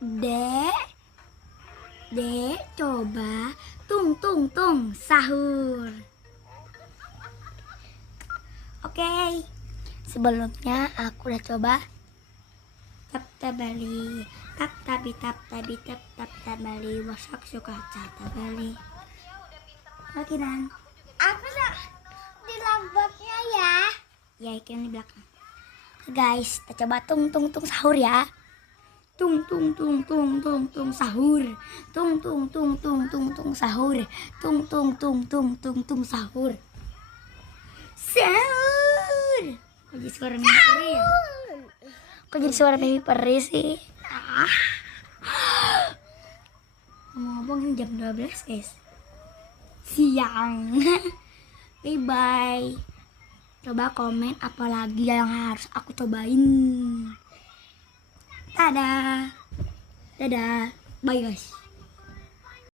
Dek, Dek, coba tung tung tung sahur. Oke, sebelumnya aku udah coba tap tabali, tap tabi tap tabi tap tap tabali, wasak suka tabali. Oke dan Aku di lamboknya ya. ya ikan di belakang. Guys, kita coba tung tung tung sahur ya. Tung tung tung tung tung tung sahur. Tung tung tung tung tung tung sahur. Tung tung tung tung tung tung sahur. Sahur. Kok jadi suara mimi peri ya? Kok jadi suara mimi peri sih? Ngomong-ngomong jam 12 guys. Siang. Bye bye. Coba komen apa lagi yang harus aku cobain. Dadah. Dadah. Bye guys.